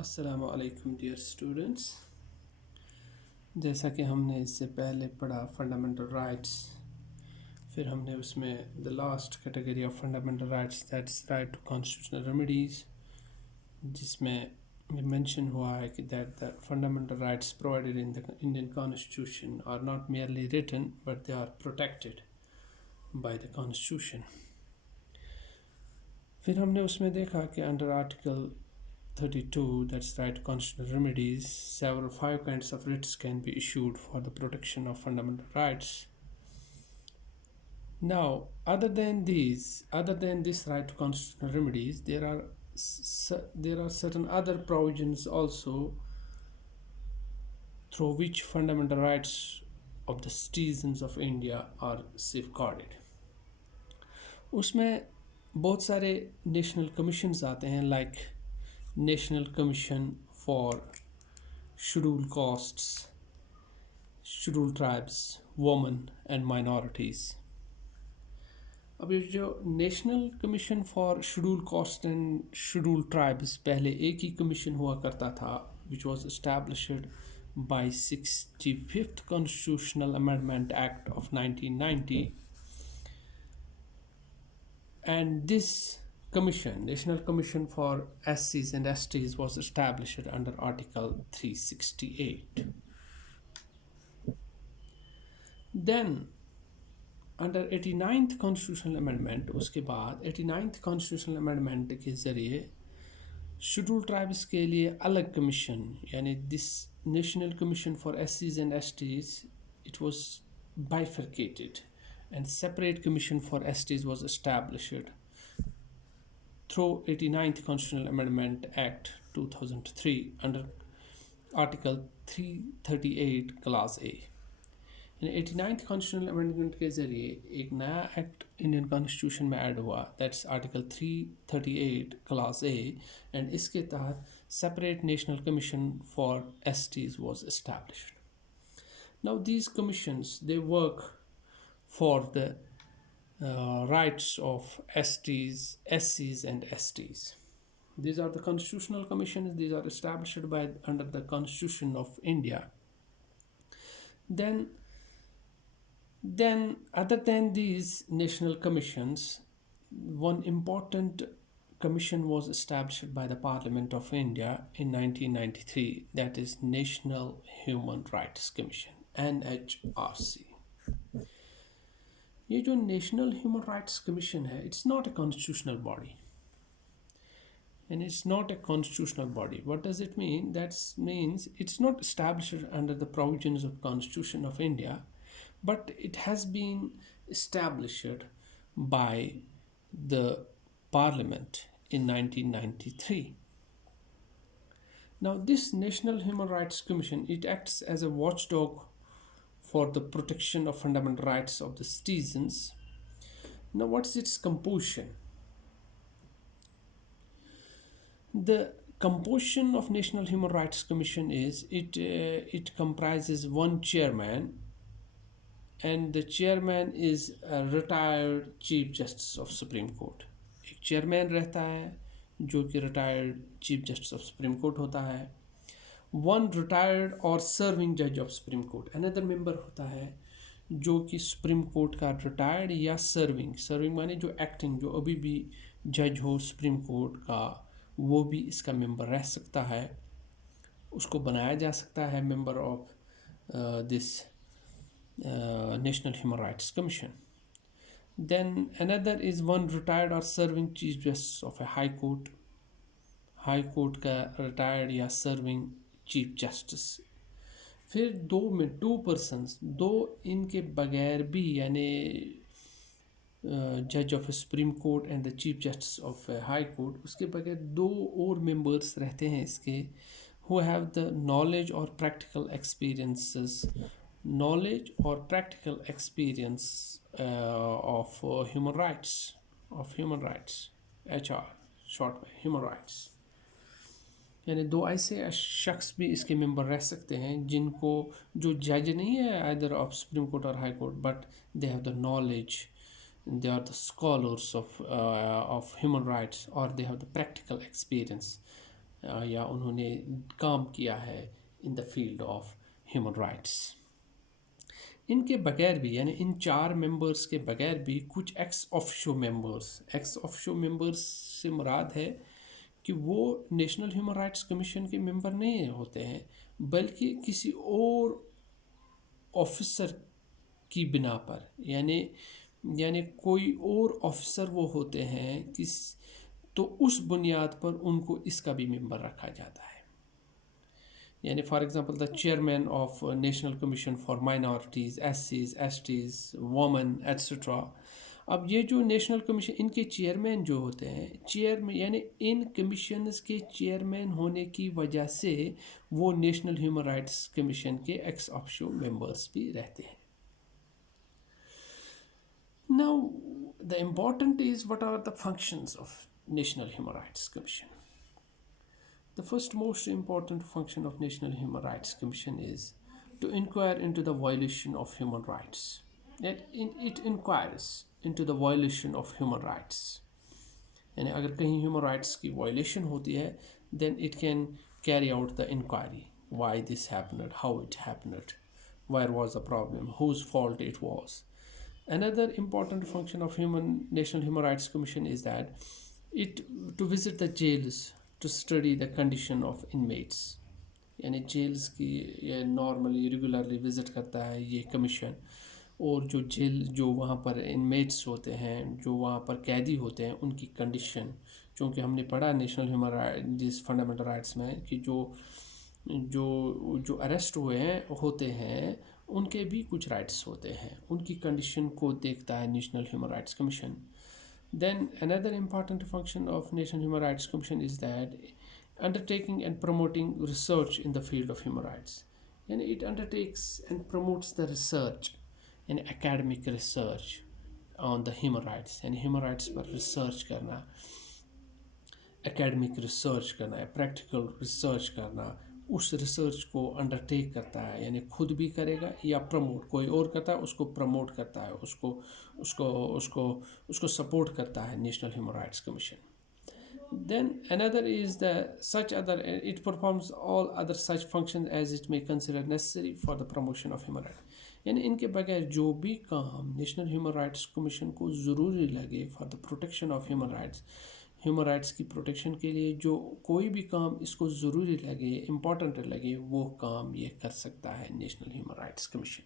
अस्सलाम वालेकुम dear students. जैसा कि हमने इससे पहले पढ़ा फंडामेंटल राइट्स, फिर हमने उसमें the last category of fundamental rights that's right to constitutional remedies, जिसमें मेंशन हुआ है कि that the fundamental rights provided in the Indian constitution are not merely written but they are protected by the constitution. फिर हमने उसमें देखा कि under article 32, that's right, constitutional remedies, five kinds of writs can be issued for the protection of fundamental rights. Now, other than this right to constitutional remedies, there are certain other provisions also through which fundamental rights of the citizens of India are safeguarded. उसमें बहुत सारे national commissions आते हैं, like National Commission for Scheduled Castes, Scheduled Tribes, Women and Minorities. अब ये जो national commission for scheduled caste and scheduled tribes पहले एक ही कमीशन हुआ करता था, which was established bye 65th Constitutional Amendment Act of 1990, and this Commission, National Commission for SCs and STs, was established under Article 368. Then under 89th Constitutional Amendment, उसके बाद 89th Constitutional Amendment के ज़रिए schedule tribes के लिए अलग commission, यानी this national commission for SCs and STs, it was bifurcated and separate commission for STs was established through 89th Constitutional Amendment Act 2003 under Article 338 Clause A. यानी 89th Constitutional Amendment के ज़रिए एक नया act Indian constitution में add हुआ, that's article 338 Clause A, and इसके तहत separate national commission for STs was established. Now these commissions, they work for the rights of STs, SCs and STs. These are the constitutional commissions. These are established by under the Constitution of India. Then other than these national commissions, one important commission was established by the Parliament of India in 1993, that is National Human Rights Commission, NHRC. ये जो national human rights commission है, it's not a constitutional body and it's not a constitutional body. What does it mean? That means it's not established under the provisions of Constitution of India, but it has been established by the Parliament in 1993. Now this National Human Rights Commission, it acts as a watchdog for the protection of fundamental rights of the citizens. Now what's its composition? The composition of National Human Rights Commission is it comprises one chairman, and the chairman is a retired Chief Justice of Supreme Court. एक chairman रहता है जो कि retired Chief Justice of Supreme Court होता है. One retired or serving judge of Supreme Court. Another member होता है जो कि Supreme Court का retired या serving माने जो acting, जो अभी भी जज हो Supreme Court का, वो भी इसका मेंबर रह सकता है. उसको बनाया जा सकता है member of this National Human Rights Commission. Then another is one retired or serving Chief Justice of a High Court. High Court का retired या serving Chief Justice. फिर two persons, दो इनके बगैर भी, यानी जज of supreme court and the chief justice of high court, उसके बगैर दो और मेंबर्स रहते हैं इसके, हु हैव द नॉलेज और practical experiences of human rights HR short में ह्यूमन राइट्स. यानी दो ऐसे शख्स भी इसके मेंबर रह सकते हैं जिनको, जो जज नहीं है आइदर ऑफ सुप्रीम कोर्ट और high court, but they have the knowledge, they are the scholars of human rights, or they have the practical experience या उन्होंने काम किया है in the field of human rights. इनके बगैर भी, यानी इन 4 मेंबर्स के बगैर भी, कुछ एक्स ऑफिशियो मेंबर्स से मुराद है कि वो नेशनल ह्यूमन राइट्स कमीशन के मेंबर नहीं होते हैं, बल्कि किसी और ऑफिसर की बिना पर, यानी कोई और ऑफिसर वो होते हैं किस, तो उस बुनियाद पर उनको इसका भी मेंबर रखा जाता है। यानी for example the chairman of national commission for minorities, एससीज, एसटीज़, वोमेन एट्सट्रा। अब ये जो नेशनल कमीशन, इनके चेयरमैन जो होते हैं, चेयरमैन यानी इन कमीशंस के चेयरमैन होने की वजह से वो नेशनल ह्यूमन राइट्स कमीशन के एक्स ऑफिशियो मेंबर्स भी रहते हैं। Now, the important is what are the functions of National Human Rights Commission. The first most important function of National Human Rights Commission is to inquire into the violation of human rights. It inquires into the violation of human rights. यानी अगर कहीं human rights की violation होती है, then it can carry out the inquiry. Why this happened, how it happened, where was the problem, whose fault it was. Another important function of National Human Rights Commission is that it to visit the jails to study the condition of inmates. यानी gels की ये normally regularly visit करता है ये commission, और जो वहाँ पर इनमेट्स होते हैं, जो वहाँ पर कैदी होते हैं, उनकी कंडीशन, क्योंकि हमने पढ़ा national human rights fundamental rights में कि जो अरेस्ट होते हैं उनके भी कुछ राइट्स होते हैं, उनकी कंडीशन को देखता है national human rights commission. Then another important function of National Human Rights Commission is that undertaking and promoting research in the field of human rights. And it undertakes and promotes the research and academic research on the human rights. And human rights पर research करना, academic research करना, practical research करना, उस research को undertake करता है, यानी खुद भी करेगा या प्रमोट कोई और करता है, उसको प्रमोट करता है, उसको उसको उसको उसको सपोर्ट करता है national human rights commission. Then another is the such other it performs all other such functions as it may consider necessary for the promotion of human rights. यानी इनके बगैर जो भी काम नेशनल ह्यूमन राइट्स कमीशन को ज़रूरी लगे for the protection of human rights की प्रोटेक्शन के लिए, जो कोई भी काम इसको ज़रूरी लगे, इम्पॉर्टेंट लगे, वो काम ये कर सकता है नेशनल ह्यूमन राइट्स कमीशन।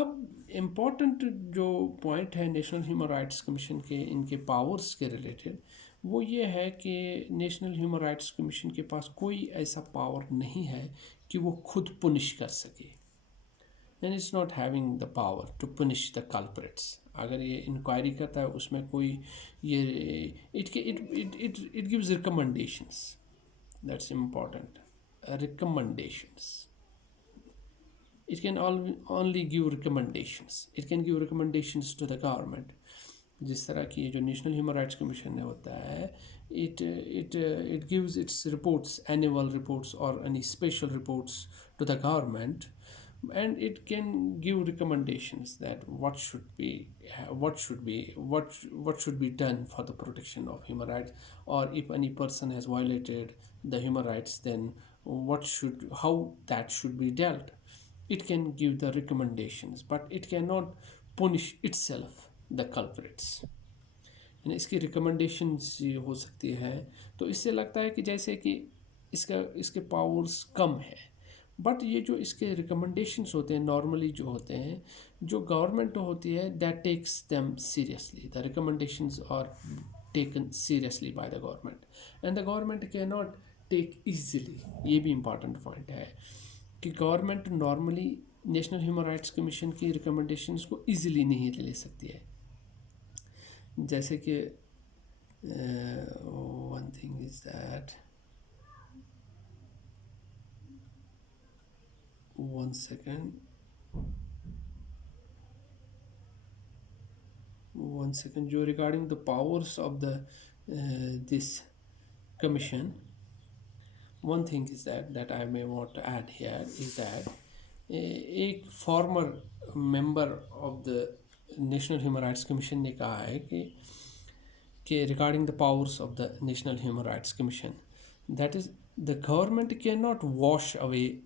अब इम्पॉर्टेंट जो पॉइंट है नेशनल ह्यूमन राइट्स कमीशन के इनके पावर्स के रिलेटेड, वो ये है कि नेशनल ह्यूमन राइट्स कमीशन के पास कोई ऐसा पावर नहीं है कि वो खुद पुनिश कर सके। And it's not having the power to punish the culprits. अगर ये इंक्वायरी करता है उसमें कोई ये it gives recommendations, that's important, recommendations. It can only give recommendations. It can give recommendations to the government. जिस तरह की जो नेशनल ह्यूमन राइट्स कमीशन ने होता है, it gives its reports, annual reports or any special reports to the government, and it can give recommendations that what should be done for the protection of human rights, or if any person has violated the human rights, then how that should be dealt. It can give the recommendations, but it cannot punish itself the culprits. यानी इसकी recommendations हो सकती है, तो इससे लगता है कि जैसे कि इसके पावर्स कम है, बट ये जो इसके रिकमेंडेशंस होते हैं नॉर्मली जो होते हैं, जो गवर्नमेंट होती है that takes them seriously, the recommendations are taken seriously by the government, and the government can not take easily. ये भी इम्पॉर्टेंट पॉइंट है कि government normally national human rights commission की रिकमेंडेशंस को ईजिली नहीं ले सकती है। जैसे कि one thing is that, one second, जो regarding the powers of the this commission, one thing is that I may want to add here is that एक farmer member of the national human rights commission ने कहा है कि regarding the powers of the national human rights commission, That is, the government cannot wash away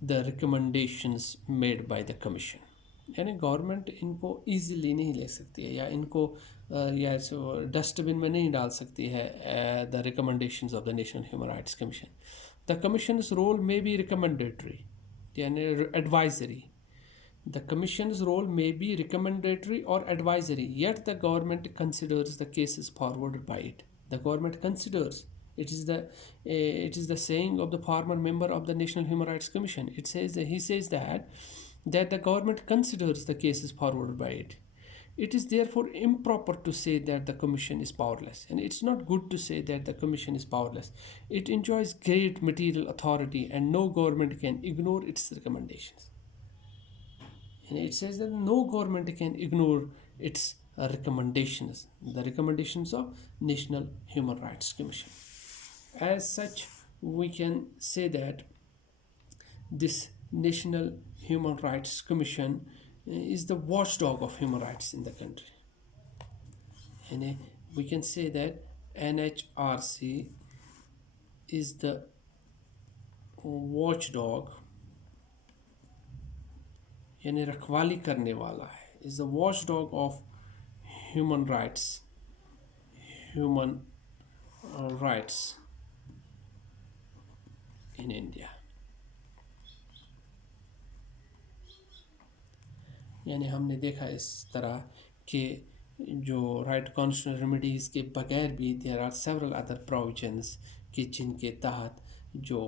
the recommendations made by the commission. यानी government इनको easily नहीं ले सकती है, या इनको या डस्टबिन में नहीं डाल सकती है the recommendations of the national human rights commission. The commission's role may be recommendatory, यानी advisory. The commission's role may be recommendatory or advisory, yet the government considers the cases forwarded by it. The government considers. It is the saying of the former member of the National Human Rights Commission. He says that the government considers the cases forwarded by it. It is therefore improper to say that the commission is powerless, and it's not good to say that the commission is powerless. It enjoys great material authority, and no government can ignore its recommendations. And it says that no government can ignore its recommendations, the recommendations of National Human Rights Commission. As such, we can say that this National Human Rights Commission is the watchdog of human rights in the country. And we can say that NHRC is the watchdog, यानी रखवाली करने वाला है, is the watchdog of human rights in India. यानी हमने देखा इस तरह कि जो राइट कॉन्स्टिट्यूशनल रेमेडीज़ के बगैर भी there are several other provisions कि जिनके तहत जो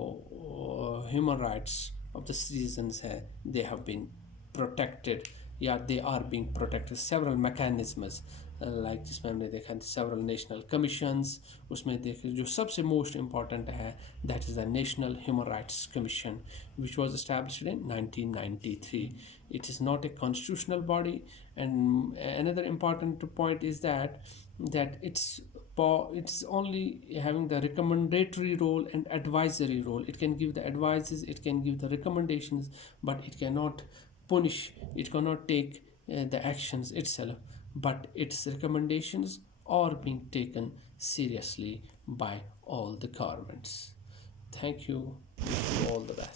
human rights of the citizens है दे हैव बीन protected, या they are being protected. Several mechanisms like जिसमें हमने देखा several national commissions, उसमें देखे जो सबसे most important है that is the National Human Rights Commission, which was established in 1993. It is not a constitutional body, and another important point is that it's only having the recommendatory role and advisory role. It can give the advices, it can give the recommendations, but it cannot punish, it cannot take the actions itself, but its recommendations are being taken seriously by all the governments. Thank you. All the best.